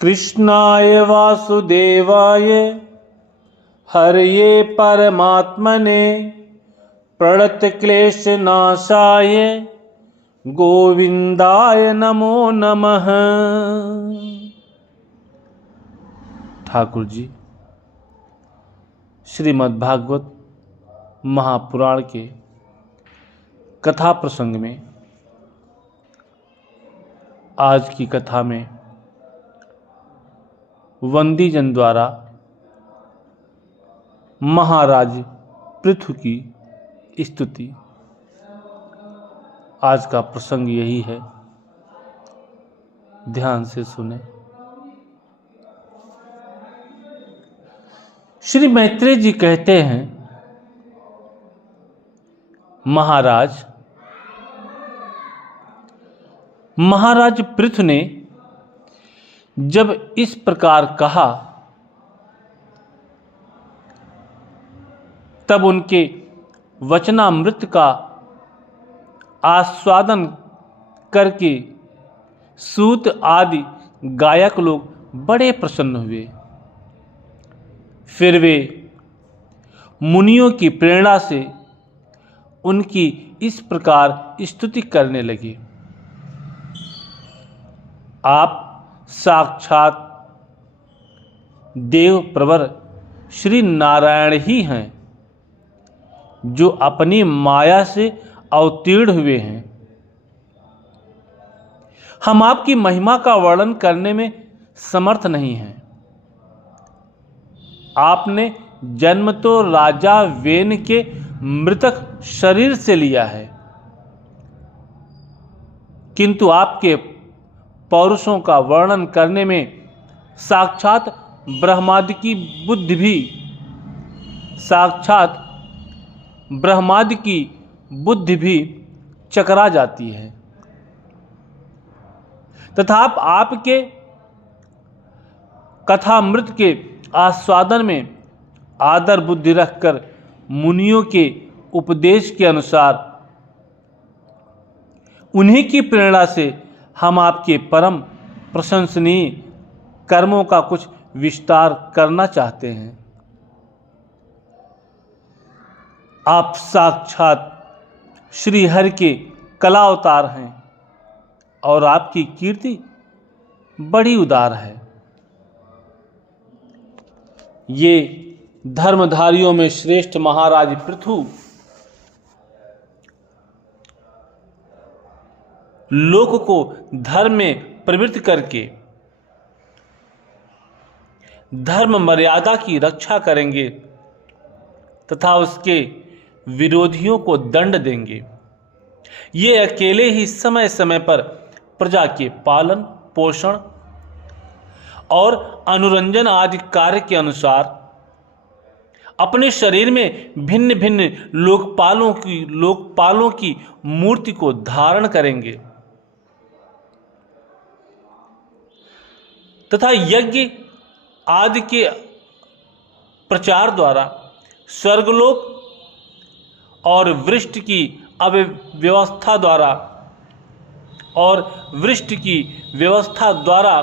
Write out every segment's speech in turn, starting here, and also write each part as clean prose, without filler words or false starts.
कृष्णाय वासुदेवाय हरये परमात्मने प्रणतक्लेशनाशाय गोविंदाय नमो नमः। ठाकुर जी श्रीमद्भागवत महापुराण के कथा प्रसंग में आज की कथा में वंदीजन द्वारा महाराज पृथु की स्तुति। आज का प्रसंग यही है, ध्यान से सुने। श्री मैत्रेय जी कहते हैं, महाराज पृथु ने जब इस प्रकार कहा तब उनके वचनामृत का आस्वादन करके सूत आदि गायक लोग बड़े प्रसन्न हुए। फिर वे मुनियों की प्रेरणा से उनकी इस प्रकार स्तुति करने लगे। आप साक्षात देव प्रवर श्री नारायण ही हैं, जो अपनी माया से अवतीर्ण हुए हैं। हम आपकी महिमा का वर्णन करने में समर्थ नहीं हैं। आपने जन्म तो राजा वेन के मृतक शरीर से लिया है, किंतु आपके पौरुषों का वर्णन करने में साक्षात ब्रह्मादि की बुद्धि भी चकरा जाती है। तथा आपके कथामृत के आस्वादन में आदर बुद्धि रखकर मुनियों के उपदेश के अनुसार उन्हीं की प्रेरणा से हम आपके परम प्रशंसनीय कर्मों का कुछ विस्तार करना चाहते हैं। आप साक्षात श्री हरि के कला अवतार हैं और आपकी कीर्ति बड़ी उदार है। ये धर्मधारियों में श्रेष्ठ महाराज पृथु लोक को धर्म में प्रवृत्त करके धर्म मर्यादा की रक्षा करेंगे तथा उसके विरोधियों को दंड देंगे। ये अकेले ही समय समय पर प्रजा के पालन पोषण और अनुरंजन आदि कार्य के अनुसार अपने शरीर में भिन्न भिन्न लोकपालों की मूर्ति को धारण करेंगे तथा यज्ञ आदि के प्रचार द्वारा स्वर्गलोक और वृष्टि की व्यवस्था द्वारा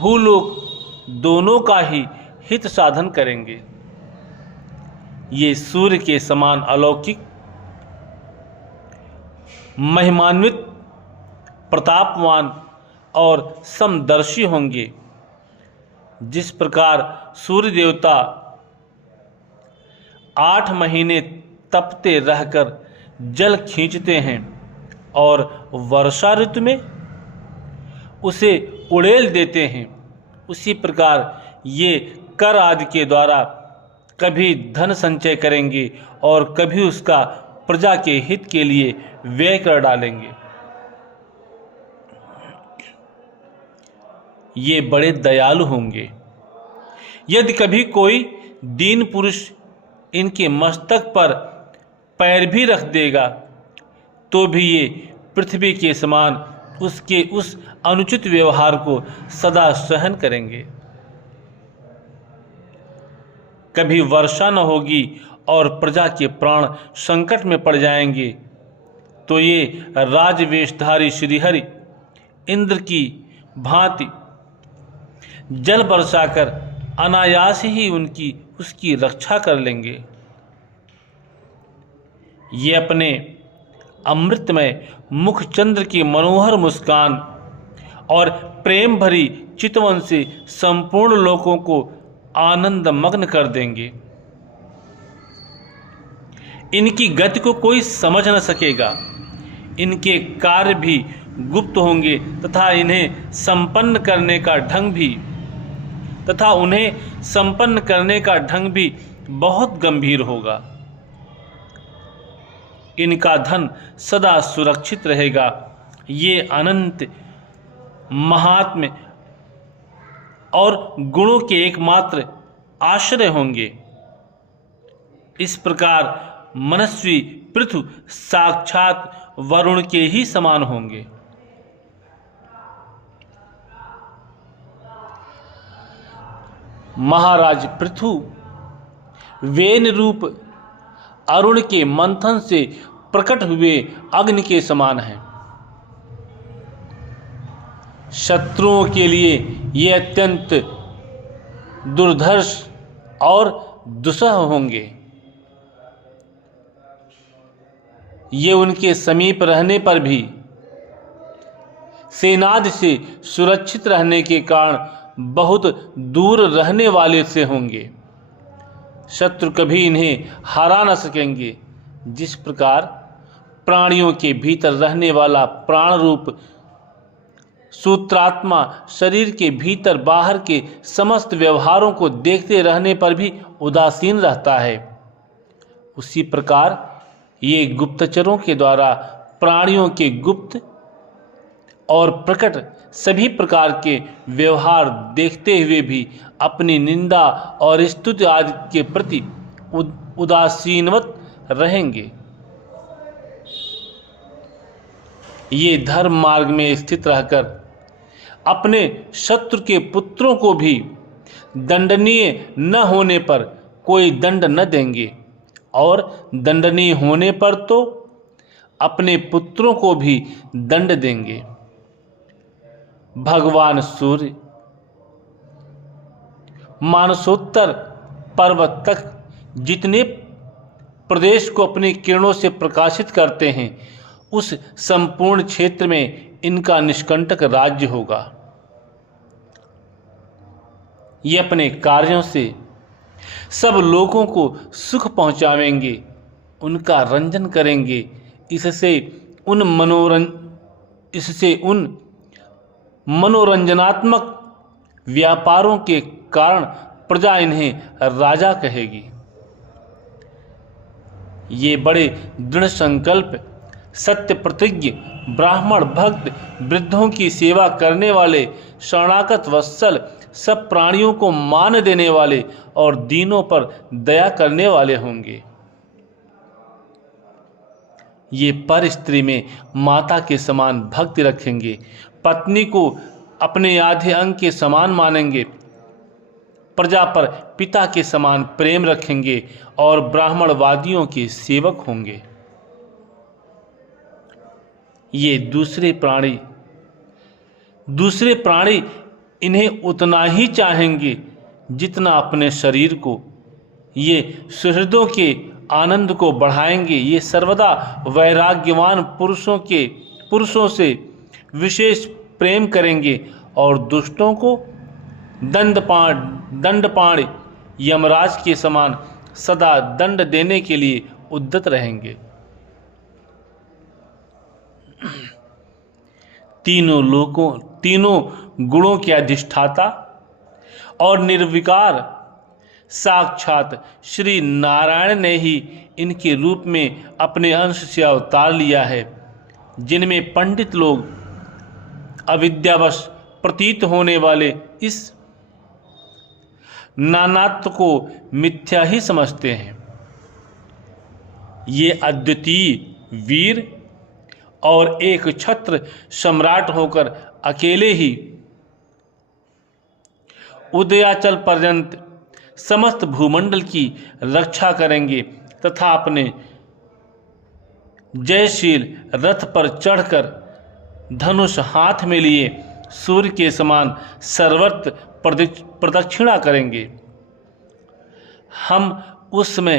भूलोक दोनों का ही हित साधन करेंगे। ये सूर्य के समान अलौकिक महिमान्वित प्रतापवान और समदर्शी होंगे। जिस प्रकार सूर्य देवता 8 महीने तपते रहकर जल खींचते हैं और वर्षा ऋतु में उसे उड़ेल देते हैं, उसी प्रकार ये कर आदि के द्वारा कभी धन संचय करेंगे और कभी उसका प्रजा के हित के लिए व्यय कर डालेंगे। ये बड़े दयालु होंगे। यदि कभी कोई दीन पुरुष इनके मस्तक पर पैर भी रख देगा तो भी ये पृथ्वी के समान उसके उस अनुचित व्यवहार को सदा सहन करेंगे। कभी वर्षा न होगी और प्रजा के प्राण संकट में पड़ जाएंगे तो ये राजवेशधारी श्रीहरि इंद्र की भांति जल बरसाकर अनायास ही उसकी रक्षा कर लेंगे। ये अपने अमृतमय मुखचंद्र की मनोहर मुस्कान और प्रेम भरी चितवन से संपूर्ण लोगों को आनंद मग्न कर देंगे। इनकी गति को कोई समझ न सकेगा। इनके कार्य भी गुप्त होंगे तथा उन्हें संपन्न करने का ढंग भी बहुत गंभीर होगा। इनका धन सदा सुरक्षित रहेगा। ये अनंत महात्म्य और गुणों के एकमात्र आश्रय होंगे। इस प्रकार मनस्वी पृथु साक्षात वरुण के ही समान होंगे। महाराज पृथु वेन रूप अरुण के मंथन से प्रकट हुए अग्नि के समान हैं। शत्रुओं के लिए ये अत्यंत दुर्धर्ष और दुस्सह होंगे। ये उनके समीप रहने पर भी सेनादि से सुरक्षित रहने के कारण बहुत दूर रहने वाले से होंगे। शत्रु कभी इन्हें हरा न सकेंगे। जिस प्रकार प्राणियों के भीतर रहने वाला प्राण रूप सूत्रात्मा शरीर के भीतर बाहर के समस्त व्यवहारों को देखते रहने पर भी उदासीन रहता है, उसी प्रकार ये गुप्तचरों के द्वारा प्राणियों के गुप्त और प्रकट सभी प्रकार के व्यवहार देखते हुए भी अपनी निंदा और स्तुति आदि के प्रति उदासीनवत रहेंगे। ये धर्म मार्ग में स्थित रहकर अपने शत्रु के पुत्रों को भी दंडनीय न होने पर कोई दंड न देंगे और दंडनीय होने पर तो अपने पुत्रों को भी दंड देंगे। भगवान सूर्य मानसोत्तर पर्वत तक जितने प्रदेश को अपनी किरणों से प्रकाशित करते हैं, उस संपूर्ण क्षेत्र में इनका निष्कंटक राज्य होगा। ये अपने कार्यों से सब लोगों को सुख पहुंचावेंगे, उनका रंजन करेंगे। इससे उन मनोरंजनात्मक व्यापारों के कारण प्रजा इन्हें राजा कहेगी। ये बड़े दृढ़ संकल्प, सत्य प्रतिज्ञ, ब्राह्मण भक्त, वृद्धों की सेवा करने वाले, शरणागत वत्सल, सब प्राणियों को मान देने वाले और दीनों पर दया करने वाले होंगे। ये पर स्त्री में माता के समान भक्ति रखेंगे, पत्नी को अपने आधे अंग के समान मानेंगे, प्रजा पर पिता के समान प्रेम रखेंगे और ब्राह्मणवादियों के सेवक होंगे। ये दूसरे प्राणी इन्हें उतना ही चाहेंगे जितना अपने शरीर को। ये सुहृदों के आनंद को बढ़ाएंगे। ये सर्वदा वैराग्यवान पुरुषों से विशेष प्रेम करेंगे और दुष्टों को दंडपाण यमराज के समान सदा दंड देने के लिए उद्यत रहेंगे। तीनों गुणों के अधिष्ठाता और निर्विकार साक्षात श्री नारायण ने ही इनके रूप में अपने अंश से अवतार लिया है, जिनमें पंडित लोग अविद्यावश प्रतीत होने वाले इस नानात्व को मिथ्या ही समझते हैं। ये अद्वितीय वीर और एक छत्र सम्राट होकर अकेले ही उदयाचल पर्यंत समस्त भूमंडल की रक्षा करेंगे तथा अपने जयशील रथ पर चढ़कर धनुष हाथ में लिए सूर्य के समान सर्वत्र प्रदक्षिणा करेंगे। हम उस समय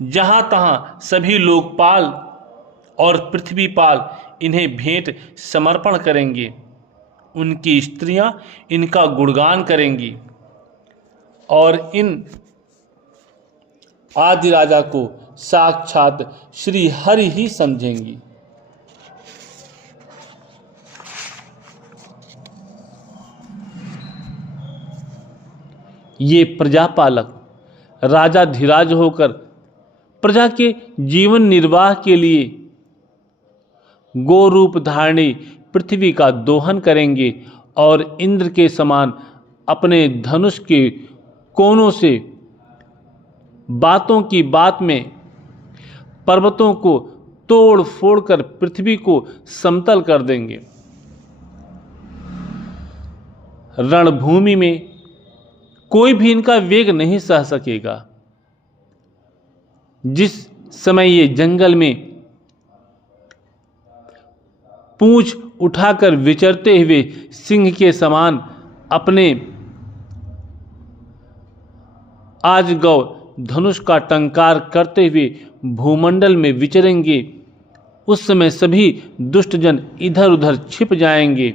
जहाँ तहाँ सभी लोकपाल और पृथ्वीपाल इन्हें भेंट समर्पण करेंगे। उनकी स्त्रियां इनका गुणगान करेंगी और इन आदि राजा को साक्षात श्री हरि ही समझेंगी। ये प्रजापालक राजाधिराज होकर प्रजा के जीवन निर्वाह के लिए गो रूप धारणी पृथ्वी का दोहन करेंगे और इंद्र के समान अपने धनुष के कोनों से बातों की बात में पर्वतों को तोड़ फोड़ कर पृथ्वी को समतल कर देंगे। रणभूमि में कोई भी इनका वेग नहीं सह सकेगा। जिस समय ये जंगल में पूंछ उठाकर विचरते हुए सिंह के समान अपने आजगौ धनुष का टंकार करते हुए भूमंडल में विचरेंगे, उस समय सभी दुष्टजन इधर उधर छिप जाएंगे।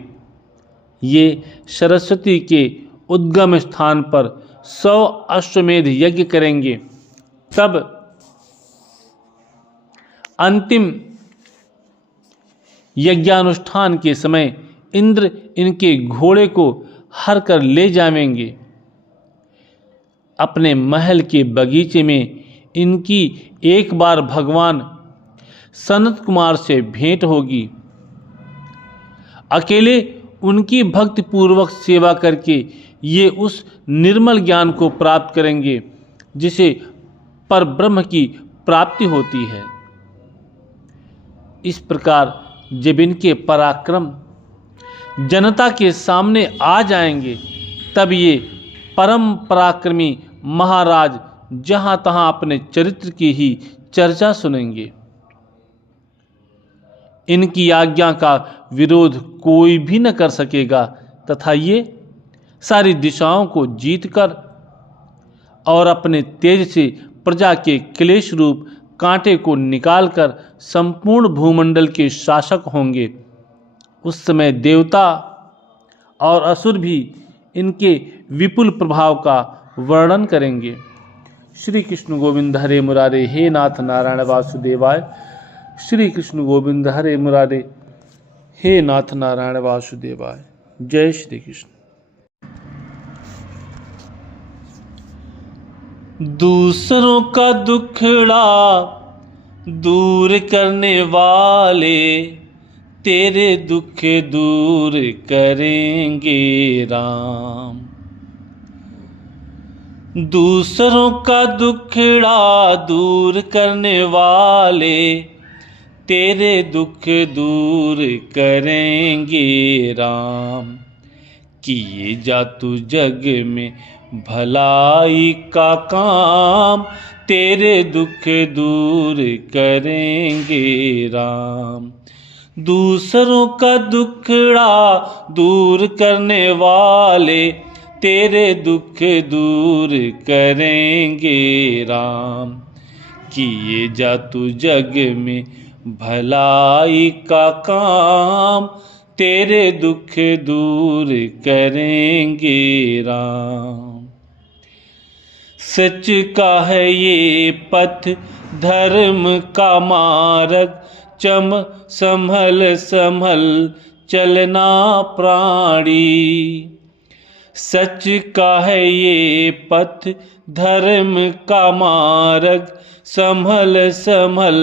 ये सरस्वती के उद्गम स्थान पर 100 अश्वमेध यज्ञ करेंगे। तब अंतिम यज्ञानुष्ठान के समय इंद्र इनके घोड़े को हर कर ले जाएंगे। अपने महल के बगीचे में इनकी एक बार भगवान सनत कुमार से भेंट होगी। अकेले उनकी भक्ति पूर्वक सेवा करके ये उस निर्मल ज्ञान को प्राप्त करेंगे जिसे परब्रह्म की प्राप्ति होती है। इस प्रकार जब इनके पराक्रम जनता के सामने आ जाएंगे, तब ये परम पराक्रमी महाराज जहां तहां अपने चरित्र की ही चर्चा सुनेंगे। इनकी आज्ञा का विरोध कोई भी न कर सकेगा तथा ये सारी दिशाओं को जीतकर और अपने तेज से प्रजा के क्लेश रूप कांटे को निकालकर संपूर्ण भूमंडल के शासक होंगे। उस समय देवता और असुर भी इनके विपुल प्रभाव का वर्णन करेंगे। श्री कृष्ण गोविंद हरे मुरारे, हे नाथ नारायण वासुदेवाय। श्री कृष्ण गोविंद हरे मुरारे, हे नाथ नारायण वासुदेवाय। जय श्री कृष्ण। दूसरों का दुखड़ा दूर करने वाले तेरे दुख दूर करेंगे राम। दूसरों का दुखड़ा दूर करने वाले तेरे दुख दूर करेंगे राम। किए जा तू जग में भलाई का काम तेरे दुख दूर करेंगे राम। दूसरों का दुखड़ा दूर करने वाले तेरे दुख दूर करेंगे राम। किए जा तू जग में भलाई का काम तेरे दुख दूर करेंगे राम। सच का है ये पथ धर्म का मार्ग चम संभल संभल चलना प्राणी। सच का है ये पथ धर्म का मार्ग संभल संभल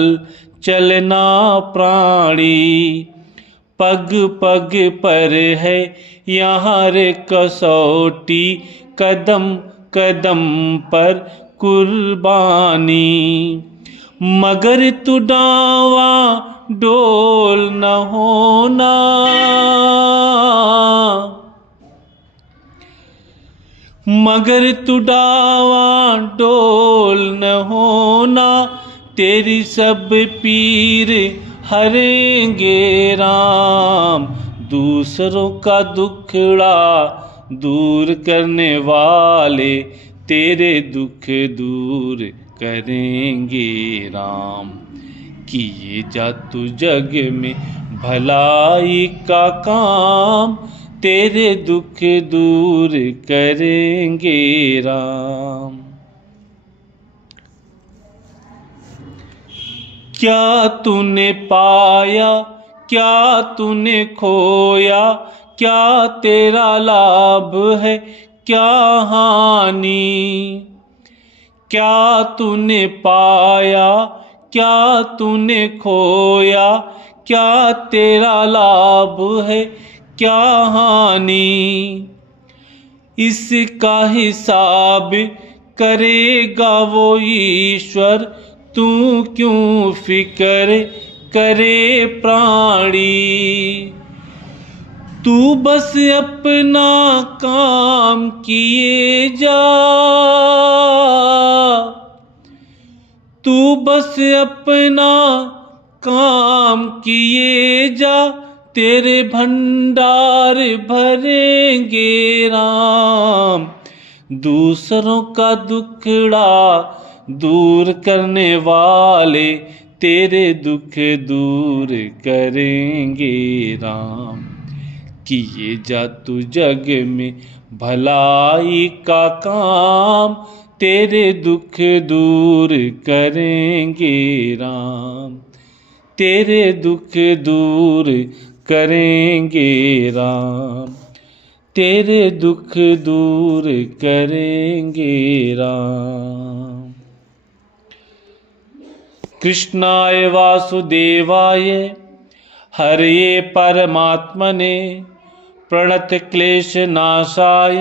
चलना प्राणी। पग पग पर है यहाँ रे कसौटी कदम कदम पर कुर्बानी। मगर तू डावा डोल न होना। मगर तू डावा डोल न होना तेरी सब पीर हरेंगे राम। दूसरों का दुखड़ा दूर करने वाले तेरे दुख दूर करेंगे राम। किए जा तू जग में भलाई का काम, तेरे दुख दूर करेंगे राम। क्या तूने पाया, क्या तूने खोया, क्या तेरा लाभ है, क्या हानि। क्या तूने पाया, क्या तूने खोया, क्या तेरा लाभ है, क्या हानि। इसका हिसाब करेगा वो ईश्वर, तू क्यों फिक्र करे प्राणी। तू बस अपना काम किए जा, तू बस अपना काम किए जा, तेरे भंडार भरेंगे राम। दूसरों का दुखड़ा दूर करने वाले तेरे दुख दूर करेंगे राम। किए जा तू जग में भलाई का काम, तेरे दुख दूर करेंगे राम। तेरे दुख दूर करेंगे राम। तेरे दुख दूर करेंगे राम। कृष्णाय वासुदेवाय हरये परमात्मने प्रणत क्लेश नाशाय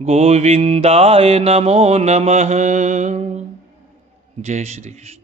गोविंदाय नमो नमः। जय श्री कृष्ण।